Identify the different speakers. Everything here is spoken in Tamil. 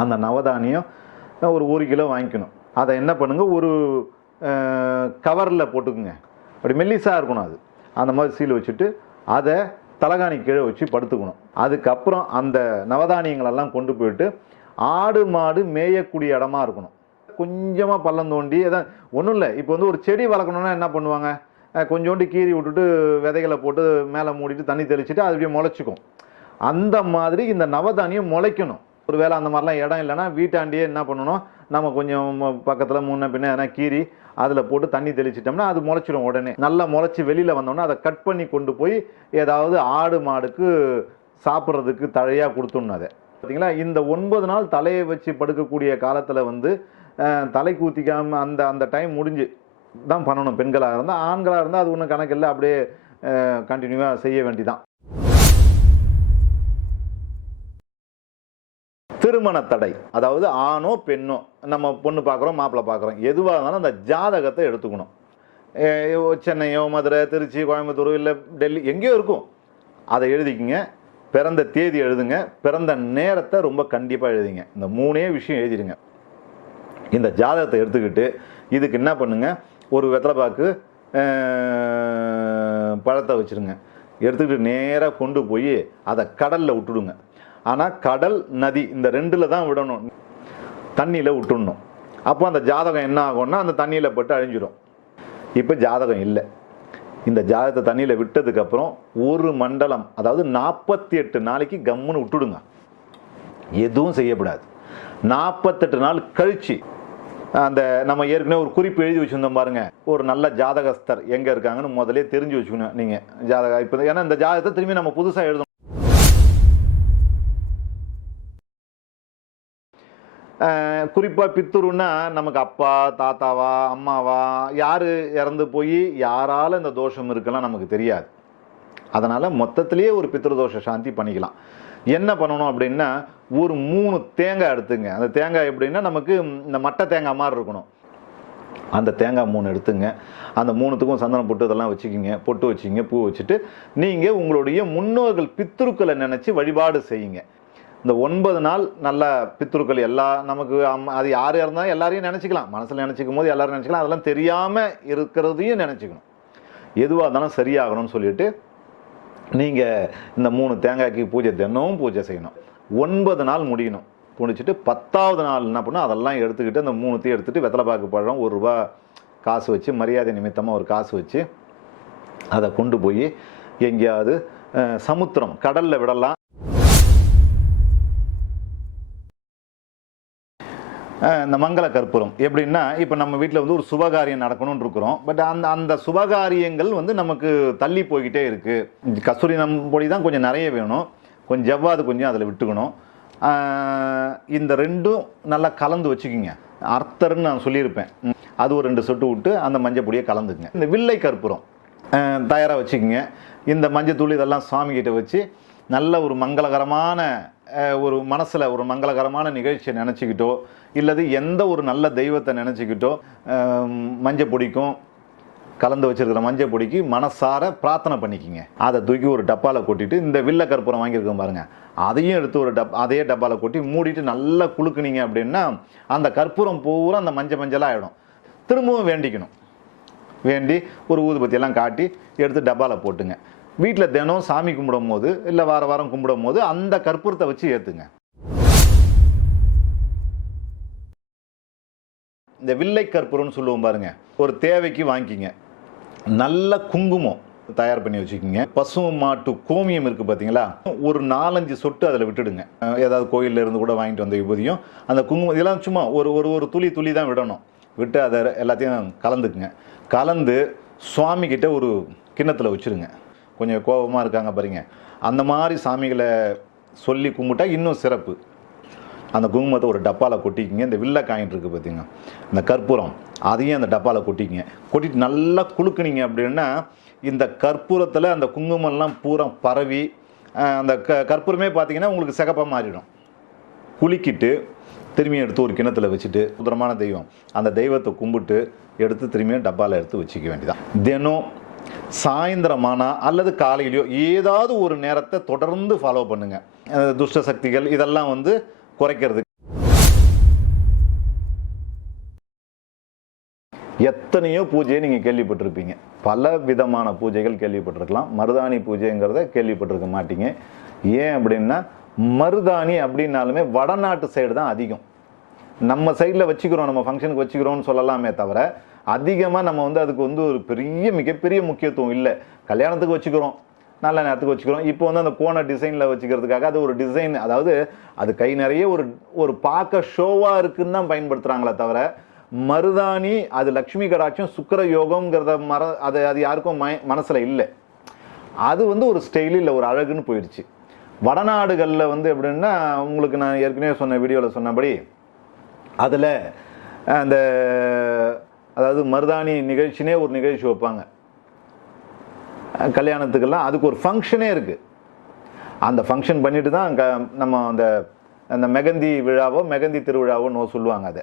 Speaker 1: அந்த நவதானியம் ஒரு ஒரு கிலோ வாங்கிக்கணும். அதை என்ன பண்ணுங்கள் ஒரு கவரில் போட்டுக்குங்க. அப்படி மெல்லிஸாக இருக்கணும் அது. அந்த மாதிரி சீல் வச்சுட்டு அதை தலகாணி கீழே வச்சு படுத்துக்கணும். அதுக்கப்புறம் அந்த நவதானியங்களெல்லாம் கொண்டு போயிட்டு ஆடு மாடு மேயக்கூடிய இடமா இருக்கணும். கொஞ்சமாக பள்ளம் தோண்டி அதான் ஒன்றும் இல்லை. இப்போ வந்து ஒரு செடி வளர்க்கணுன்னா என்ன பண்ணுவாங்க? கொஞ்சோண்டு கீறி விட்டுட்டு விதைகளை போட்டு மேலே மூடிட்டு தண்ணி தெளிச்சுட்டு அது அப்படியே முளைச்சிக்கும். அந்த மாதிரி இந்த நவதானியம் முளைக்கணும். ஒரு வேளை அந்த மாதிரிலாம் இடம் இல்லைன்னா வீட்டாண்டியே என்ன பண்ணணும்? நம்ம கொஞ்சம் பக்கத்தில் முன்ன பின்ன எதனா கீறி அதில் போட்டு தண்ணி தெளிச்சிட்டோம்னா அது முளைச்சிடும் உடனே. நல்லா முளைச்சி வெளியில் வந்தோம்னா அதை கட் பண்ணி கொண்டு போய் ஏதாவது ஆடு மாடுக்கு சாப்பிட்றதுக்கு தழையாக கொடுத்துடணும் அதை. பார்த்தீங்களா இந்த ஒன்பது நாள் தலையை வச்சு படுக்கக்கூடிய காலத்தில் வந்து தலை கூத்திக்காமல் அந்த அந்த டைம் முடிஞ்சு தான் பண்ணணும். பெண்களாக இருந்தால் ஆண்களாக இருந்தால் அது ஒன்றும் கணக்கு இல்லை. அப்படியே கண்டினியூவாக செய்ய வேண்டிதான். திருமண தடை அதாவது ஆணோ பெண்ணோ நம்ம பொண்ணு பார்க்குறோம் மாப்பிள்ளை பார்க்குறோம். எதுவாக இருந்தாலும் அந்த ஜாதகத்தை எடுத்துக்கணும். சென்னையோ மதுரை திருச்சி கோயம்புத்தூர் இல்லை டெல்லி எங்கேயோ இருக்கும். அதை எழுதிக்கிங்க. பிறந்த தேதி எழுதுங்க. பிறந்த நேரத்தை ரொம்ப கண்டிப்பாக எழுதிங்க. இந்த மூணே விஷயம் எழுதிடுங்க. இந்த ஜாதகத்தை எடுத்துக்கிட்டு இதுக்கு என்ன பண்ணுங்க? ஒரு வெத்தலைப்பாக்கு பாக்கு பழத்தை வச்சுருங்க. எடுத்துக்கிட்டு நேராக கொண்டு போய் அதை கடலில் விட்டுடுங்க. ஆனால் கடல் நதி இந்த ரெண்டில் தான் விடணும். தண்ணியில் விட்டுடணும். அப்போ அந்த ஜாதகம் என்ன ஆகும்னா அந்த தண்ணியில் பட்டு அழிஞ்சிடும் இப்போ ஜாதகம் இல்லை. இந்த ஜாதகத்தை தண்ணியில் விட்டதுக்கப்புறம் ஒரு மண்டலம் அதாவது நாற்பத்தி எட்டு நாளைக்கு கம்முன்னு விட்டுடுங்க. எதுவும் செய்யக்கூடாது நாற்பத்தெட்டு நாள் கழிச்சு அந்த நம்ம ஏற்கனவே ஒரு குறிப்பு எழுதி வச்சுருந்தோம் பாருங்க. ஒரு நல்ல ஜாதகஸ்தர் எங்கே இருக்காங்கன்னு முதலே தெரிஞ்சு வச்சுக்கணும் நீங்கள் ஜாதக இப்போ ஏன்னா இந்த ஜாதகத்தை திரும்பி நம்ம புதுசாக எழுதணும். குறிப்பாக பித்துருன்னா நமக்கு அப்பா தாத்தாவா அம்மாவா யார் இறந்து போய் யாரால இந்த தோஷம் இருக்கலாம் நமக்கு தெரியாது. அதனால் மொத்தத்திலேயே ஒரு பித்ருதோஷ சாந்தி பண்ணிக்கலாம். என்ன பண்ணணும் அப்படின்னா ஒரு மூணு தேங்காய் எடுத்துங்க. அந்த தேங்காய் எப்படின்னா நமக்கு இந்த மட்டை தேங்காய் மாதிரி இருக்கணும். அந்த தேங்காய் மூணு எடுத்துங்க. அந்த மூணுத்துக்கும் சந்தனம் பொட்டு இதெல்லாம் வச்சுக்கிங்க. பொட்டு வச்சுக்கிங்க. பூ வச்சுட்டு நீங்கள் உங்களுடைய முன்னோர்கள் பித்ருக்களை நினச்சி வழிபாடு செய்யுங்க. இந்த ஒன்பது நாள் நல்ல பித்ருக்கள் எல்லா நமக்கு அது யார் இருந்தாலும் எல்லாரையும் நினச்சிக்கலாம். மனசில் நினச்சிக்கும் போது எல்லோரும் நினச்சிக்கலாம். அதெல்லாம் தெரியாமல் இருக்கிறதையும் நினச்சிக்கணும். எதுவாக இருந்தாலும் சரியாகணும்னு சொல்லிட்டு நீங்கள் இந்த மூணு தேங்காய்க்கு பூஜை தினமும் பூஜை செய்யணும். ஒன்பது நாள் முடியணும். முடிச்சுட்டு பத்தாவது நாள் என்ன பண்ணணும்? அதெல்லாம் எடுத்துக்கிட்டு அந்த மூணுத்தையும் எடுத்துகிட்டு வெத்தலைப்பாக்கு பழம் ஒரு ரூபா காசு வச்சு மரியாதை நிமித்தமாக ஒரு காசு வச்சு அதை கொண்டு போய் எங்கேயாவது சமுத்திரம் கடலில் விடலாம். இந்த மங்கள கற்பூரம். எப்படின்னா இப்போ நம்ம வீட்டில் வந்து ஒரு சுபகாரியம் நடக்கணும்னு இருக்கிறோம். பட் அந்த அந்த சுபகாரியங்கள் வந்து நமக்கு தள்ளி போய்கிட்டே இருக்குது கஸ்தூரி நம் பொடி தான் கொஞ்சம் நிறைய வேணும். கொஞ்சம் ஜவ்வாது கொஞ்சம் அதில் விட்டுக்கணும். இந்த ரெண்டும் நல்லா கலந்து வச்சுக்கிங்க. அர்த்தர்னு நான் சொல்லியிருப்பேன். அது ஒரு ரெண்டு சொட்டு விட்டு அந்த மஞ்சள் பொடியை கலந்துக்குங்க. இந்த வில்லை கற்பூரம் தயாராக வச்சுக்கோங்க. இந்த மஞ்சத்தூள் இதெல்லாம் சாமி வச்சு நல்ல ஒரு மங்களகரமான ஒரு மனசில் ஒரு மங்களகரமான நிகழ்ச்சியை நினச்சிக்கிட்டோ இல்லது எந்த ஒரு நல்ல தெய்வத்தை நினச்சிக்கிட்டோ மஞ்சள் பொடிக்கும் கலந்து வச்சிருக்கிற மஞ்சள் பொடிக்கு மனசார பிரார்த்தனை பண்ணிக்கிங்க. அதை தூக்கி ஒரு டப்பாவில் கொட்டிட்டு இந்த வில்ல கற்பூரம் வாங்கியிருக்கோம் பாருங்கள் அதையும் எடுத்து ஒரு டப் அதே டப்பாவில் கொட்டி மூடிட்டு நல்லா குலுக்குனீங்க அப்படின்னா அந்த கற்பூரம் பூரா அந்த மஞ்சள் மஞ்சளாக ஆகிடும் திரும்பவும் வேண்டிக்கணும். வேண்டி ஒரு ஊதுபத்தியெல்லாம் காட்டி எடுத்து டப்பாவில் போட்டுங்க. வீட்டில் தினம் சாமி கும்பிடும் போது இல்லை வார வாரம் கும்பிடும் போது அந்த கற்பூரத்தை வச்சு ஏற்றுங்க இந்த வில்லை கற்பூரம்னு சொல்லுவோம் பாருங்க. ஒரு தேவைக்கு வாங்கிக்கிங்க. நல்ல குங்குமம் தயார் பண்ணி வச்சுக்கிங்க. பசு மாட்டு கோமியம் இருக்குது பார்த்தீங்களா ஒரு நாலஞ்சு சொட்டு அதில் விட்டுடுங்க. ஏதாவது கோயிலில் இருந்து கூட வாங்கிட்டு வந்த விபூதியும் அந்த குங்குமம் இதெல்லாம் சும்மா ஒரு ஒரு ஒரு துளி துளி தான் விடணும். விட்டு அதை எல்லாத்தையும் கலந்துக்குங்க. கலந்து சுவாமிக்கிட்ட ஒரு கிண்ணத்தில் வச்சுருங்க. கொஞ்சம் கோபமாக இருக்காங்க பாருங்க. அந்த மாதிரி சாமிகளை சொல்லி கும்பிட்டா இன்னும் சிறப்பு. அந்த குங்குமத்தை ஒரு டப்பாவில் கொட்டிக்கிங்க. இந்த வில்ல காயின் இருக்குது பார்த்தீங்க இந்த கற்பூரம். அதையும் அந்த டப்பாவில் கொட்டிக்கிங்க. கொட்டிட்டு நல்லா குலுக்குனீங்க அப்படின்னா இந்த கற்பூரத்தில் அந்த குங்குமம்லாம் பூரா பரவி அந்த க கற்பூரமே பார்த்தீங்கன்னா உங்களுக்கு சிகப்பாக மாறிடும். குலுக்கிட்டு திரும்பி எடுத்து ஒரு கிணத்துல வச்சுட்டு சுதரமான தெய்வம். அந்த தெய்வத்தை கும்பிட்டு எடுத்து திரும்பியும் டப்பாவில் எடுத்து வச்சுக்க வேண்டியதான் தினம் சாயந்தரமானா அல்லது காலையிலையோ ஏதாவது ஒரு நேரத்தை தொடர்ந்து ஃபாலோ பண்ணுங்க. துஷ்ட சக்திகள் இதெல்லாம் வந்து குறைக்கிறதுக்கு. எத்தனையோ பூஜையை நீங்கள் கேள்விப்பட்டிருப்பீங்க. பல விதமான பூஜைகள் கேள்விப்பட்டிருக்கலாம். மருதாணி பூஜைங்கிறத கேள்விப்பட்டிருக்க மாட்டீங்க. ஏன் அப்படின்னா மருதாணி அப்படின்னாலுமே வடநாட்டு சைடு தான் அதிகம். நம்ம சைடில் வச்சுக்கிறோம் நம்ம ஃபங்க்ஷனுக்கு வச்சுக்கிறோம்னு சொல்லலாமே தவிர அதிகமாக நம்ம வந்து அதுக்கு வந்து ஒரு பெரிய மிகப்பெரிய முக்கியத்துவம் இல்லை. கல்யாணத்துக்கு வச்சுக்கிறோம் நல்ல நேரத்துக்கு வச்சுக்கிறோம். இப்போ வந்து அந்த கோண டிசைனில் வச்சுக்கிறதுக்காக அது ஒரு டிசைன் அதாவது அது கை நிறைய ஒரு ஒரு பார்க்க ஷோவாக இருக்குன்னு தான் பயன்படுத்துகிறாங்களே தவிர மருதாணி அது லக்ஷ்மி கடாட்சம் சுக்கிர யோகம்ங்கிறத மர அது அது யாருக்கும் ம மனசில் இல்லை. அது வந்து ஒரு ஸ்டைலு இல்லை ஒரு அழகுன்னு போயிடுச்சு. வடநாடுகளில் வந்து எப்படின்னா உங்களுக்கு நான் ஏற்கனவே சொன்ன வீடியோவில் சொன்னபடி அதில் அந்த அதாவது மருதாணி நிகழ்ச்சினே ஒரு நிகழ்ச்சி வைப்பாங்க. கல்யாணத்துக்கெல்லாம் அதுக்கு ஒரு ஃபங்க்ஷனே இருக்குது அந்த ஃபங்க்ஷன் பண்ணிட்டு தான் க நம்ம அந்த அந்த மெகந்தி விழாவோ மெகந்தி திருவிழாவோ நோ சொல்லுவாங்க அதை.